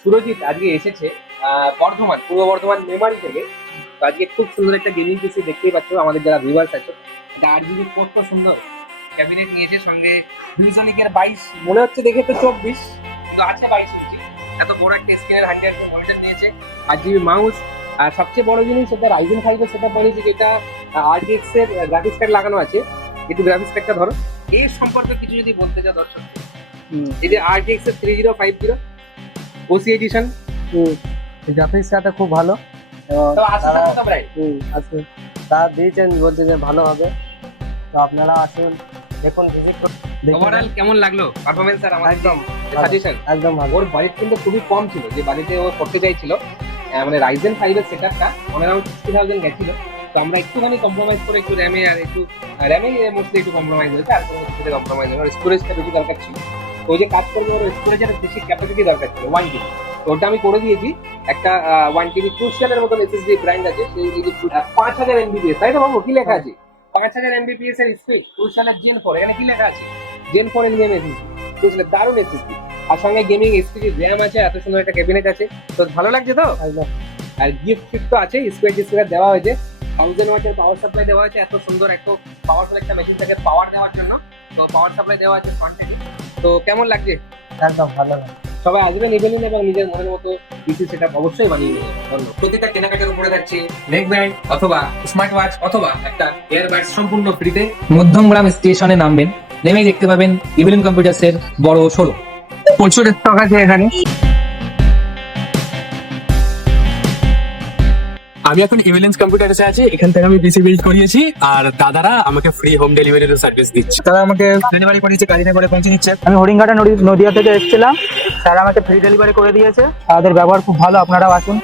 সুরজিৎ আজকে এসেছে বর্ধমান, পূর্ব বর্ধমান মেমারি থেকে। তো আজকে খুব সুন্দর একটা গেমিং পিসি দেখতেই পাচ্ছ, আমাদের যারা ভিউয়ার্স আছে। এটা 8 GB কত সুন্দর ক্যাবিনেট নিয়েছে, সঙ্গে ভিউজনিকের 22, মনে হচ্ছে দেখে তো 24, কিন্তু আছে 22 ইঞ্চি। এত বড় একটা স্ক্রিনের 100 মনিটর নিয়েছে, 8 GB মাউস। আর সবচেয়ে বড় জিনিস, এটা রাইজেন 5 এর সেটআপ বানিয়েছে, যেটা RTX এর গ্রাফিক্স কার্ড লাগানো আছে। একটু গ্রাফিক্স কার্ডটা ধরো, এর সম্পর্কে কিছু যদি বলতে চাও দর্শক। এই যে RTX এর 3050 ওসি এডিশন, গ্রাফিক্স কার্ডটা খুব ভালো। তো আছে কত প্রাইস? আছে, তা দিয়েছেন, বলছে যে ভালো হবে। তো আপনারা আসুন, দেখুন, ভিজিট করুন। ওভারঅল কেমন লাগলো পারফরম্যান্স আর আমাদের একদম সাজেশন? একদম ভালো। ওর বাজেট কিন্তু খুবই কম ছিল, যে বাজেটে ও করতে চাইছিল। মানে রাইজেন 5 এর সেটআপটা অ্যারাউন্ড 60,000 গেছিল। তো আমরা একটুখানি কম্প্রোমাইজ করে একটু র্যামে আর একটু র্যামে মোস্টলি একটু কম্প্রোমাইজ হয়েছে, আর কোনো কিছুতে কম্প্রোমাইজ হয়নি। স্টোরেজটা বেশি দরকার ছিল, তো ওই যে কাজ করবে ওর স্টোরেজের বেশি ক্যাপাসিটি দরকার ছিল, 1 GB। তো ওটা আমি করে দিয়েছি। একটা 1 TB ক্রুশিয়ালের মতন SSD ব্র্যান্ড আছে, সেই 5000 MBPS, তাই তো বাবু? কি লেখা আছে? 5000 MBPS এর স্পিড, ক্রুশিয়ালের জেন 4। এখানে কি লেখা আছে? Gen 4 NVMe SSD। বুঝলে, দারুণ SSD। আর সঙ্গে গেমিং এক্সপিরিয়েন্স র্যাম আছে, এত সুন্দর একটা ক্যাবিনেট আছে। তো ভালো লাগছে তো? একদম। আর গিফট তো আছে, স্কোয়ার ডিসপ্লে দেওয়া হয়েছে, 1000 ওয়াটের পাওয়ার সাপ্লাই দেওয়া হয়েছে। এত সুন্দর এত পাওয়ারফুল একটা মেশিনটাকে পাওয়ার দেওয়ার জন্য তো পাওয়ার সাপ্লাই দেওয়া আছে ফ্রন্ট থেকে। তো কেমন লাগছে? একদম ভালো। সবাই আসবেন, নিয়ে নিন এবং নিজের মনের মতো পিসি সেটআপ অবশ্যই বানিয়ে নেবেন। ধন্যবাদ। প্রত্যেকটা কেনাকাটার উপরে থাকছে নেক ব্যান্ড অথবা স্মার্ট ওয়াচ অথবা একটা এয়ারবাড সম্পূর্ণ ফ্রিতে। মধ্যমগ্রাম স্টেশনে নামবেন, নেমেই দেখতে পাবেন ইভিলিন কম্পিউটার্সের বড় শোরুম। প্রচুর স্টক আছে এখানে। আমি এখন ইভিলেন্স কম্পিউটার্সে আছি, এখান থেকে আমি পিসি বিল্ড করিয়েছি, আর দাদারা আমাকে ফ্রি হোম ডেলিভারির সার্ভিস দিচ্ছে। তারা আমাকে ডেলিভারি করিয়েছে, গাড়িতে করে পৌঁছে দিচ্ছে। আমি হরিঙ্গাটা নদিয়া থেকে এসেছিলাম, তারা আমাকে ফ্রি ডেলিভারি করে দিয়েছে। তাদের ব্যবহার খুব ভালো, আপনারাও আসুন।